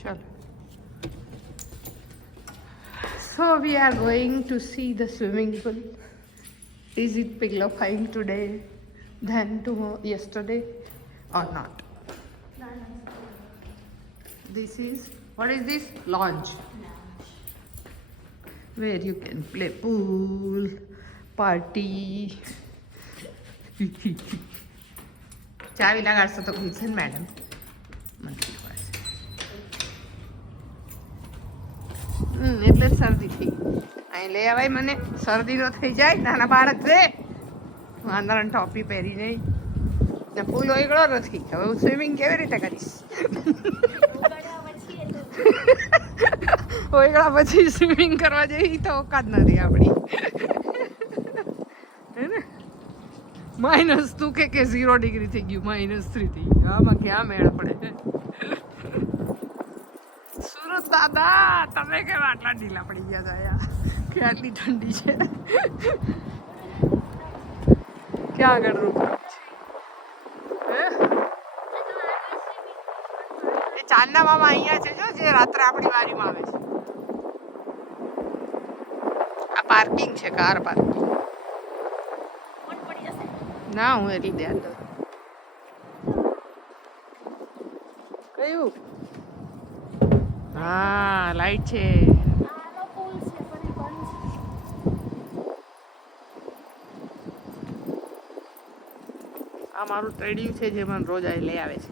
ચલો. So we are going to see the swimming pool. Is it piglifying today than yesterday or not? This is, what is this? Lounge. Where you can play pool, party. ચાવી લગાડશો તો ખુલશે ને madam? એટલે શરદી થઈ અહીં લઈ આવાય મને શરદી નો થઈ જાય નાના બાળક રે વાંદરા ટોપી પહેરી નહીં ને ફૂલ ઓગળો નથી હવે હું સ્વિમિંગ કેવી રીતે કરીશ ઓગળા પછી સ્વિમિંગ કરવા જઈ તો ઓકાત નથી આપણી હે ને -2 કે 0 ડિગ્રી થઈ ગયું -3 થઈ ગયું આમાં ક્યાં મેળ પડે સુરત દાદા તમે કેમ આટલા ઢીલા પડી ગયા હતા યાર કે આટલી ઠંડી છે ક્યાં આગળ રોકવું એ ચાંદા મામા અહીંયા છે જો જે રાત્રે આપણી વારીમાં આવે છે આ પાર્કિંગ છે કાર પાર્કિંગ ના હું એટલી ધ્યાન દઉં કયું હા લાઈટ છે આ મારું ટ્રેડિયું છે જે મને રોજ લઈ આવે છે